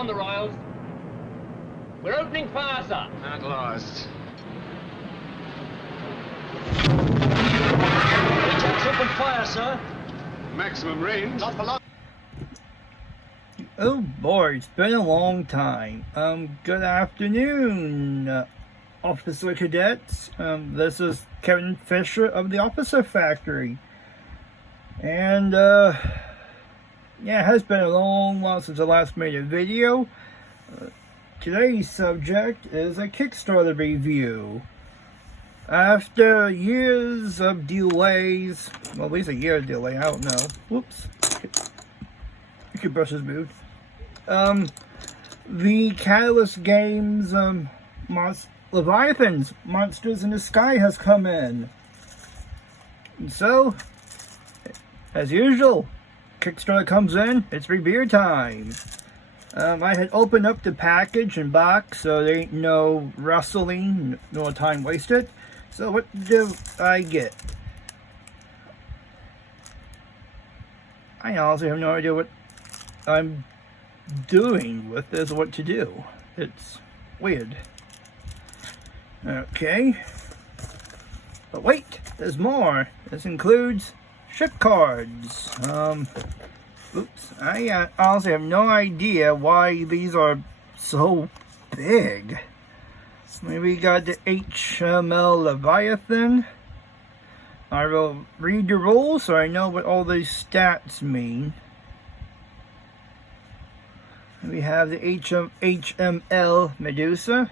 on the rails. We're opening fire, sir. At last. Ajax, open fire, sir. Maximum range. Not for long. Oh boy, it's been a long time. Good afternoon, Officer Cadets. This is Kevin Fisher of the Officer Factory. And, yeah, it has been a long while since I last made a video. Today's subject is a Kickstarter review. After years of delays, well, at least a year delay, I don't know. Whoops. Your brush is moved. The Catalyst Games, Leviathans, Monsters in the Sky has come in. And so, as usual, Kickstarter comes in, it's review time. I had opened up the package and box, so there ain't no rustling, no time wasted. So what do I get? I honestly have no idea what I'm doing with this, what to do. It's weird. Okay. But wait, there's more. This includes ship cards. Oops. I honestly have no idea why these are so big. We got the HML Leviathan. I will read the rules so I know what all these stats mean. We have the HML Medusa.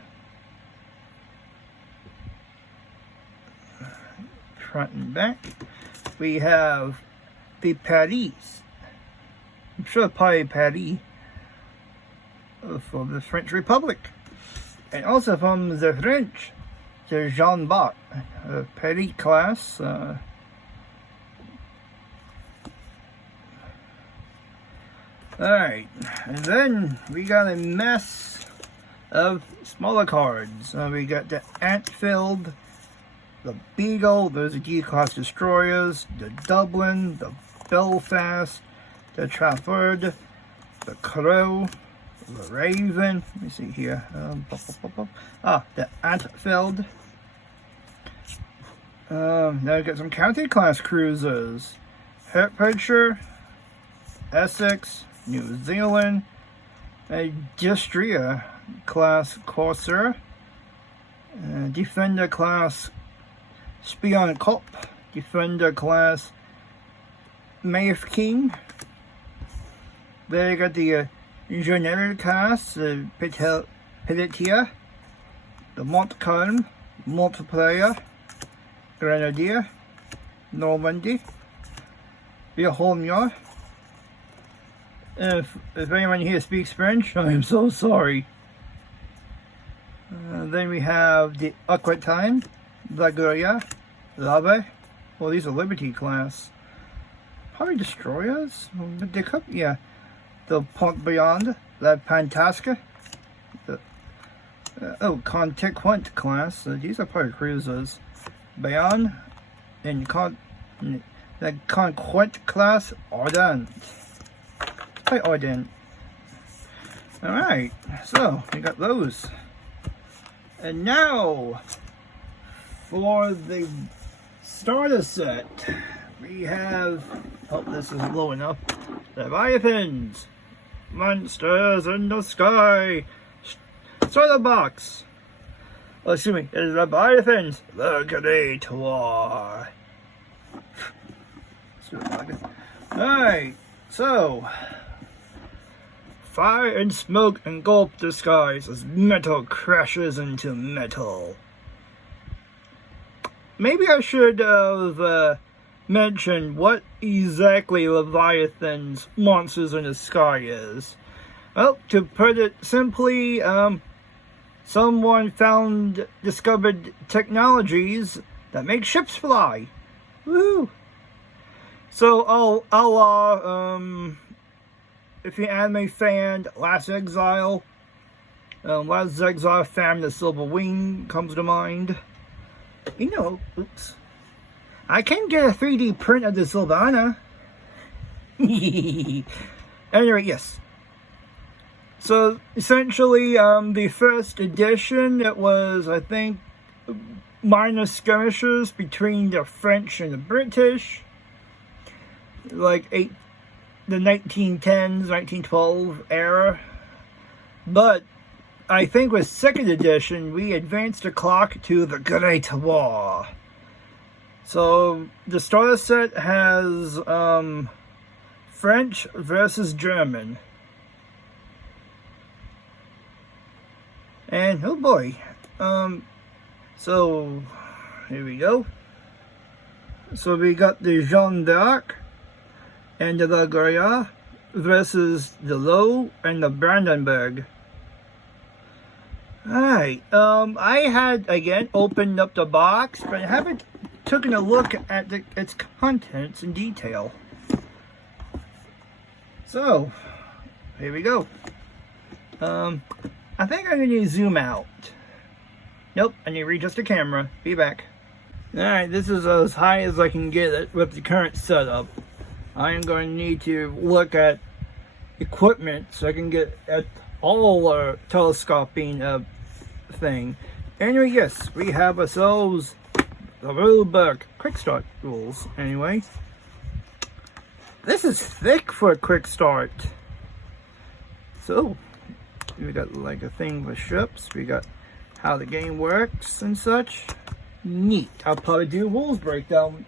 Front and back. We have the Paris. I'm sure probably Paris. From the French Republic. And also from the French, the Jean Bart, Paris class. Alright, and then we got a mess of smaller cards. We got the Antfield, the Beagle, those are D-class destroyers, the Dublin, the Belfast, the Trafford, the Crow, the Raven, let me see here, the Antfield. Now we got some county class cruisers, Hertfordshire, Essex, New Zealand, a Distria class Corsair, Defender class Spion Cop, Defender class Maeve King. There you got the Generic class Pelletier, the Montcalm, Multiplayer, Grenadier, Normandy, Vilhelmia. If anyone here speaks French, I am so sorry. Then we have the Aquitaine, Laguria, Lave. Well, these are Liberty class. Probably destroyers? But they could, yeah. The Pont Beyond, La Fantasca. The, Consequent class. These are probably cruisers. Beyond and the Consequent class, Ardent. Hi, Ardent. Alright, so we got those. And now, for the starter set, we have, oh, this is low enough, Leviathans, Monsters in the Sky, starter box. Oh, excuse me, it's Leviathans, the Creator. Alright, so, fire and smoke engulf the skies as metal crashes into metal. Maybe I should have mentioned what exactly Leviathan's Monsters in the Sky is. Well, to put it simply, someone discovered technologies that make ships fly. Woo! So, if you're an anime fan, Last Exile, Last Exile Famine the Silver Wing comes to mind. You know, oops. I can get a 3D print of the Sylvana. Anyway, yes. So essentially, the first edition, it was, I think, minor skirmishes between the French and the British, like the 1910s, 1912 era. But I think with second edition, we advanced the clock to the Great War. So the starter set has French versus German. And oh boy, so here we go. So we got the Jeanne d'Arc and the La Gloire versus the Lowe and the Brandenburg. Alright, I had again opened up the box, but I haven't taken a look at its contents in detail. So here we go. I think I'm going to zoom out. Nope, I need to readjust the camera. Be back. Alright, this is as high as I can get it with the current setup. I am going to need to look at equipment so I can get at all our telescoping thing. Anyway, yes, we have ourselves the rulebook quick start rules. Anyway, this is thick for a quick start. So we got like a thing with ships. We got how the game works and such. Neat. I'll probably do a rules breakdown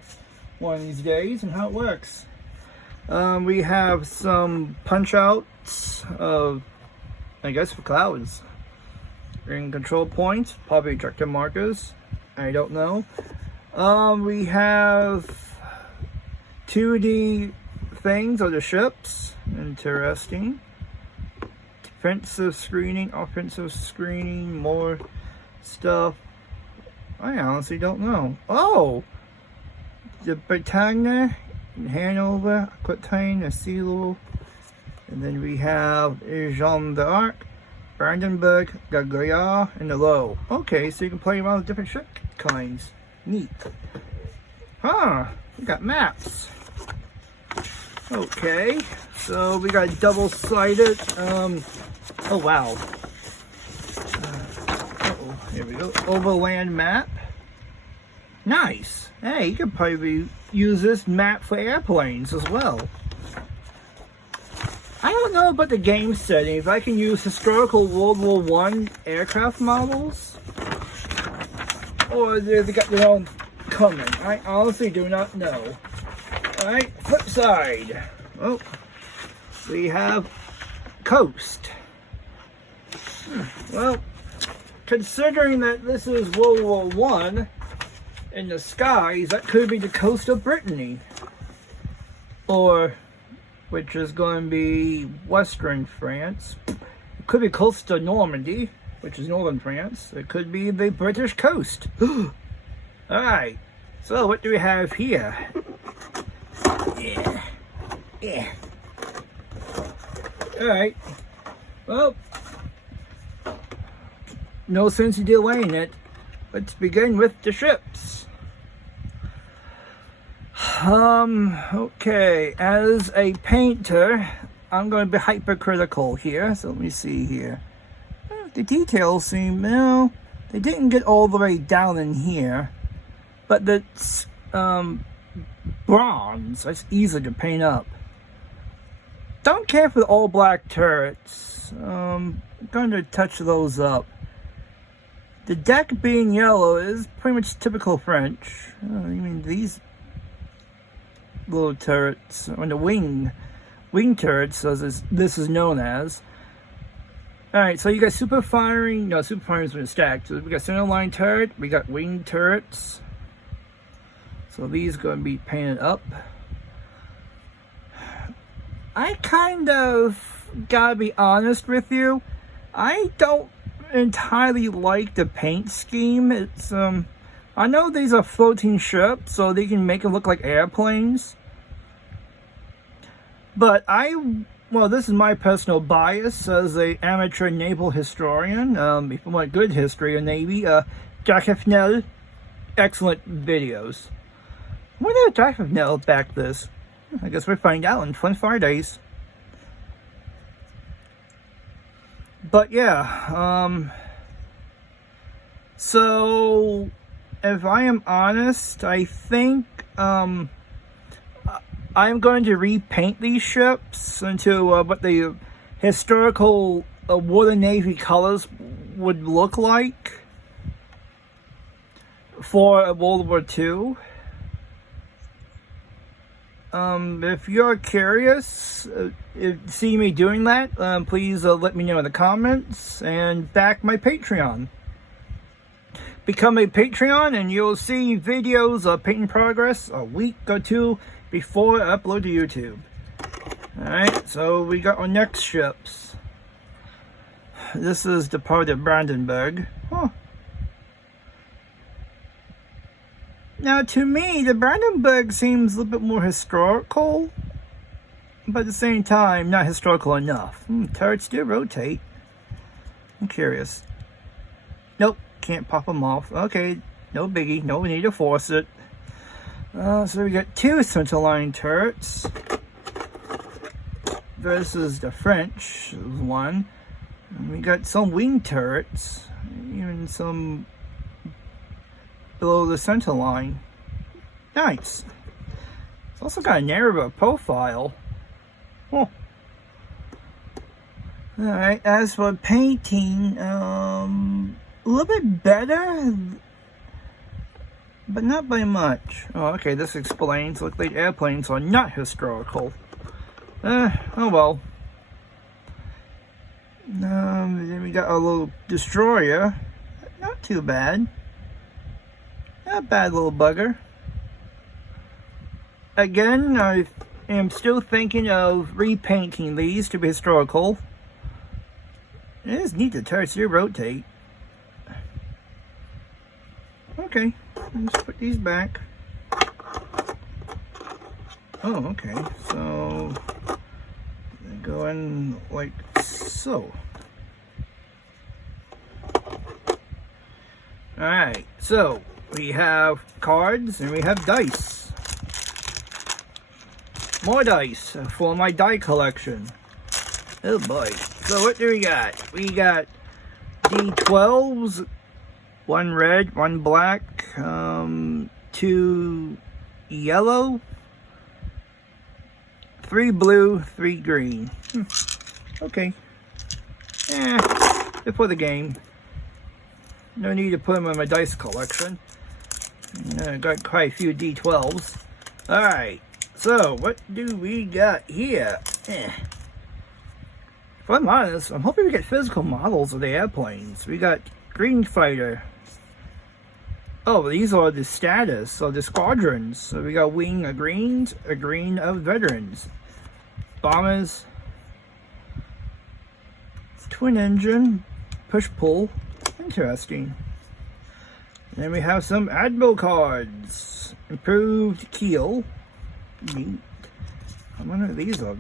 one of these days and how it works. We have some punch outs of, I guess, for clouds. In control points, probably objective markers. I don't know. We have 2D things of the ships. Interesting. Defensive screening, offensive screening, more stuff. I honestly don't know. Oh! The Bretagne, Hanover, Aquitaine, Asilo. And then we have Jeanne d'Arc, Brandenburg, La Gloire, and the Lowe. Okay, so you can play around with different ship kinds. Neat. Huh, we got maps. Okay, so we got double-sided, oh wow. Here we go, overland map. Nice. Hey, you could probably use this map for airplanes as well. I don't know about the game setting, if I can use historical World War I aircraft models, or they got their own coming. I honestly do not know. Alright, flip side. Oh, we have coast. Well, considering that this is World War I in the skies, that could be the coast of Brittany. Or, which is going to be western France. It could be coast of Normandy, which is northern France. It could be the British coast. Alright, so what do we have here? Yeah. Alright. Well, no sense in delaying it. Let's begin with the ships. Okay, as a painter, I'm going to be hypercritical here, so let me see here. The details seem, well, they didn't get all the way down in here, but that's bronze. That's easy to paint up. Don't care for the all black turrets. I'm going to touch those up. The deck being yellow is pretty much typical French. I mean, these little turrets, or the wing turrets, as this is known as. Alright, so you got super firing. No, super firing has been stacked. So we got center line turret, we got wing turrets. So these are going to be painted up. I kind of gotta be honest with you. I don't entirely like the paint scheme. It's I know these are floating ships, so they can make it look like airplanes. But well, this is my personal bias as a amateur naval historian. If you want good history of Navy, Jack Hefnell, excellent videos. When did Jack Hefnell back this? I guess we'll find out in 24 days. But yeah, so if I am honest, I think I'm going to repaint these ships into what the historical Water Navy colors would look like for World War II. If you're curious, see me doing that, please let me know in the comments and back my Patreon. Become a Patreon and you'll see videos of painting progress a week or two before I upload to YouTube. Alright, so we got our next ships. This is the part of Brandenburg. Huh. Now, to me, the Brandenburg seems a little bit more historical, but at the same time, not historical enough. Turrets do rotate. I'm curious. Nope, can't pop them off. Okay, no biggie, no need to force it. So we got 2 centerline turrets versus the French one. And we got some wing turrets, even some below the center line. Nice. It's also got a narrower profile. Oh. Alright, as for painting, a little bit better, but not by much. Oh, okay, this explains. Look like airplanes are not historical. Oh well. Then we got a little destroyer. Not too bad. Not a bad little bugger. Again, I am still thinking of repainting these to be historical. It is neat the turrets do rotate. Okay, let's put these back. Oh, okay, so they go in like so. Alright, so we have cards and we have dice. More dice for my die collection. Oh boy. So what do we got? We got D12s, 1 red, 1 black, 2 yellow, 3 blue, 3 green. Okay. They're for the game. No need to put them in my dice collection. I got quite a few D12s. Alright, so what do we got here? If I'm honest, I'm hoping we get physical models of the airplanes. We got Green Fighter. Oh, these are the status of the squadrons. So we got Wing of Greens, a Green of Veterans. Bombers. Twin engine. Push-pull. Interesting. And then we have some Admiral cards. Improved keel. Neat. I wonder what these will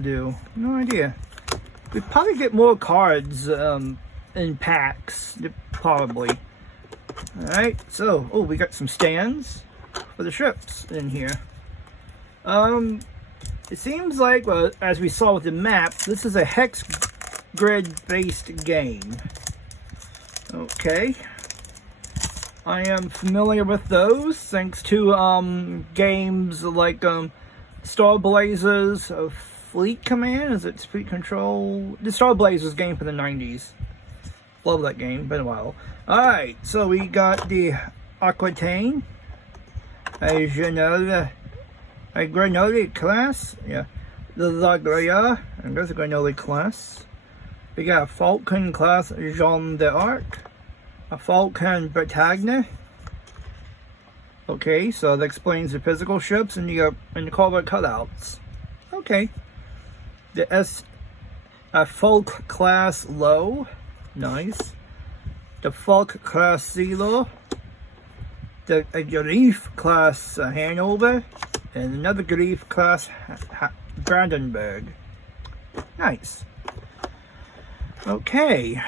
do. No idea. We probably get more cards in packs. Probably. Alright, so, we got some stands for the ships in here. It seems like, well, as we saw with the map, this is a hex grid-based game. Okay. I am familiar with those, thanks to, games like, Star Blazers, Fleet Command, is it Fleet Control? The Star Blazers game for the 90s. Love that game, been a while. Alright, so we got the Aquitaine, a Grenadier class, yeah, the Lagria, and there's a Grenadier class. We got a Falcon class Jeanne d'Arc, a Falcon Bretagne. Okay, so that explains the physical ships and the corvette cutouts. Okay. A Falk class Low. Nice. The Falk class Silo. The Grief class Hanover. And another Grief class Brandenburg. Nice. Okay.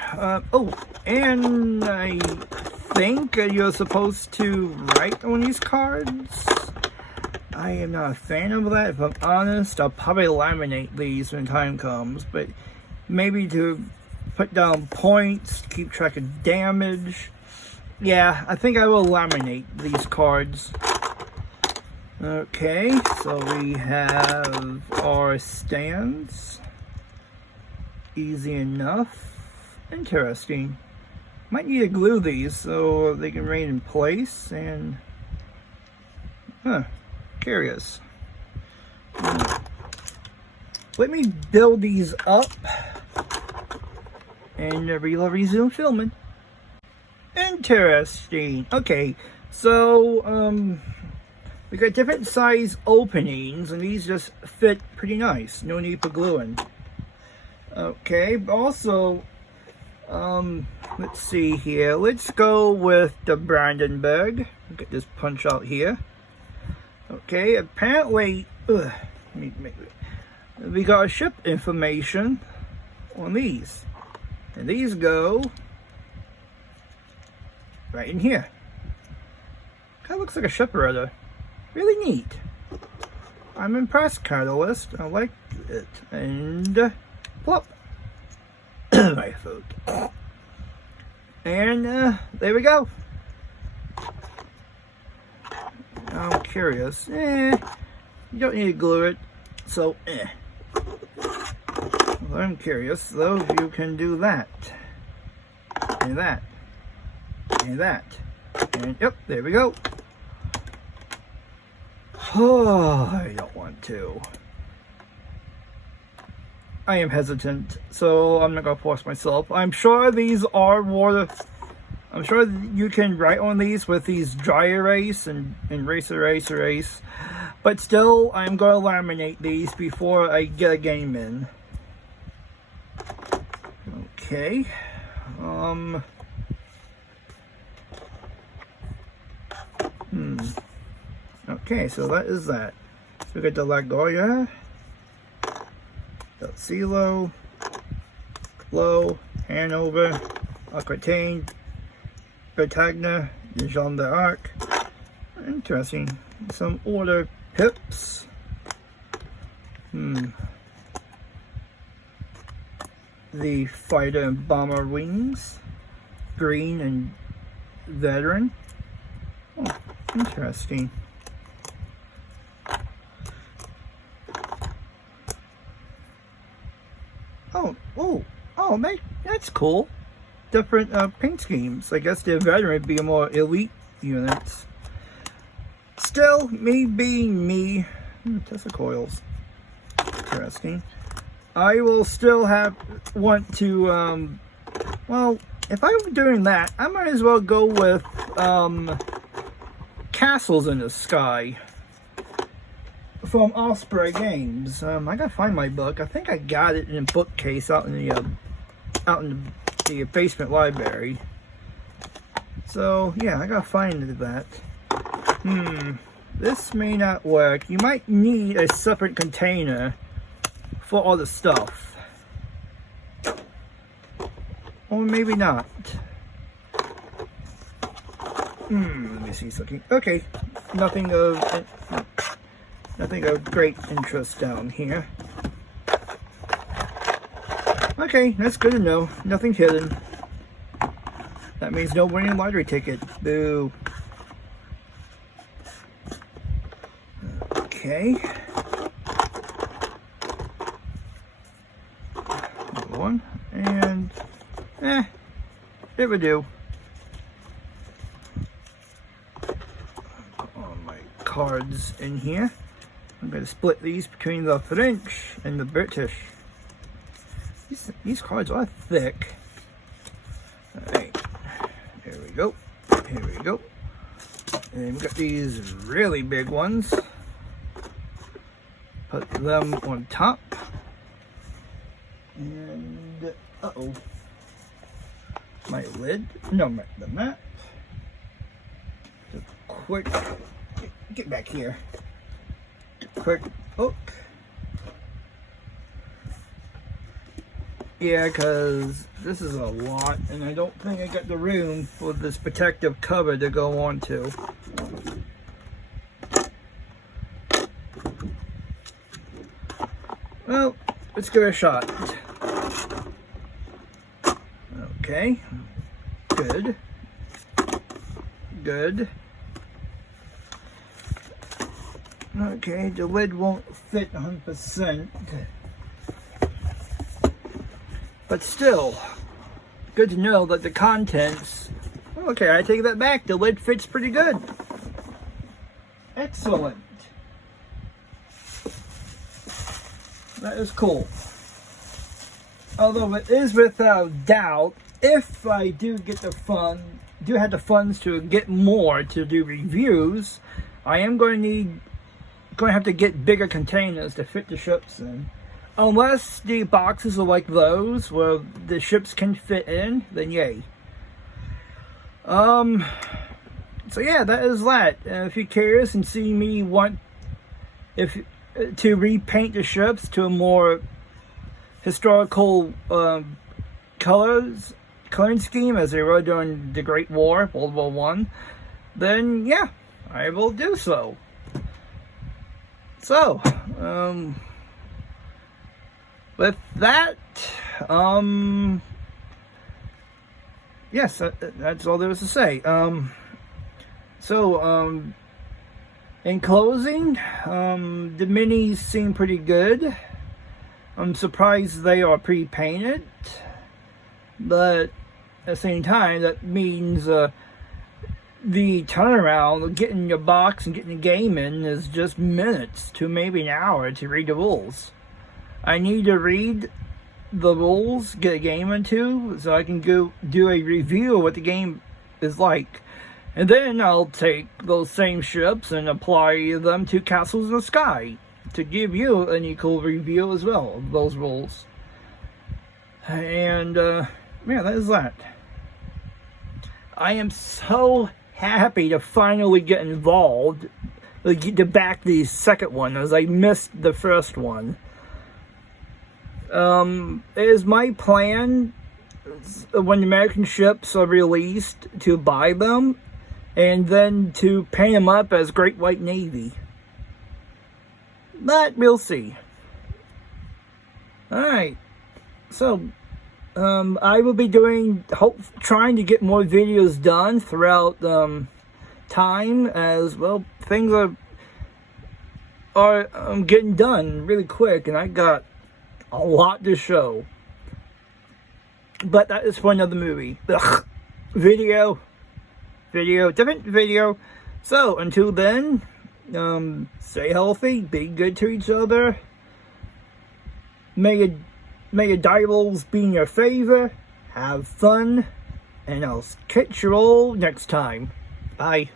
And I think you're supposed to write on these cards. I am not a fan of that. If I'm honest, I'll probably laminate these when time comes, but maybe to put down points, keep track of damage. Yeah, I think I will laminate these cards. Okay, so we have our stands. Easy enough. Interesting. Might need to glue these so they can remain in place and... curious. Let me build these up and resume filming. Interesting. Okay, so we got different size openings and these just fit pretty nice. No need for gluing. Okay, also let's see here. Let's go with the Brandenburg. Get this punch out here. Okay, apparently we got ship information on these. And these go right in here. Kind of looks like a ship rudder. Really neat. I'm impressed, Catalyst. I like it. And plop. My food. And there we go. I'm curious. You don't need to glue it. So, well, I'm curious though if you can do that. And that. And that. And yep, there we go. Oh, I don't want to. I am hesitant, so I'm not gonna force myself. I'm sure these are water. I'm sure you can write on these with these dry erase and erase. But still, I'm gonna laminate these before I get a game in. Okay. Okay, so that is that. So we got the Lagoya, the Silo, Clo, Hanover, Aquitaine, Bretagne, Jean d'Arc. Interesting. Some order pips. The fighter and bomber wings. Green and veteran. Oh, interesting. Oh, that's cool. Different paint schemes. I guess the veteran would be a more elite units. Still, me being me, Tesla coils. Interesting. I will still want to, well, if I'm doing that, I might as well go with Castles in the Sky from Osprey Games. I gotta find my book. I think I got it in a bookcase out in the basement library. So yeah, I gotta find that. This may not work. You might need a separate container for all the stuff. Or maybe not. Let me see something. Okay, nothing of great interest down here. Okay, that's good to know. Nothing hidden. That means no winning lottery ticket. Boo. Okay. One. And, it would do. Put all my cards in here. I'm going to split these between the French and the British. These cards are thick. Alright. Here we go. Here we go. And then we got these really big ones. Put them on top. And, uh-oh. My lid. No, the map. Just quick. Get back here. Quick hook. Yeah, because this is a lot, and I don't think I got the room for this protective cover to go onto. Well, let's give it a shot. Okay. Good. Good. Okay, the lid won't fit 100%. But still, good to know that the contents... Okay, I take that back. The lid fits pretty good. Excellent. That is cool. Although it is without doubt, if I do have the funds to get more to do reviews, I am going to have to get bigger containers to fit the ships in. Unless the boxes are like those where the ships can fit in, then yay. So yeah, that is that. If you're curious and see me want to repaint the ships to a more historical coloring scheme as they were during the Great War, World War One, then yeah, I will do so. So, with that, yes, that's all there is to say. In closing, the minis seem pretty good. I'm surprised they are pre-painted, but at the same time, that means the turnaround of getting your box and getting the game in is just minutes to maybe an hour to read the rules. I need to read the rules, get a game into, so I can go do a review of what the game is like. And then I'll take those same ships and apply them to Castles in the Sky to give you an equal review as well of those rules. And, yeah, that is that. I am so happy to finally get involved to back the second one, as I missed the first one. It is my plan, when the American ships are released, to buy them and then to paint them up as Great White Navy. But we'll see. Alright, so I will be trying to get more videos done throughout time, as well. Things are getting done really quick, and I got a lot to show. But that is for another movie. Ugh. Different video. So until then, stay healthy, be good to each other. May your die rolls be in your favor. Have fun, and I'll catch you all next time. Bye.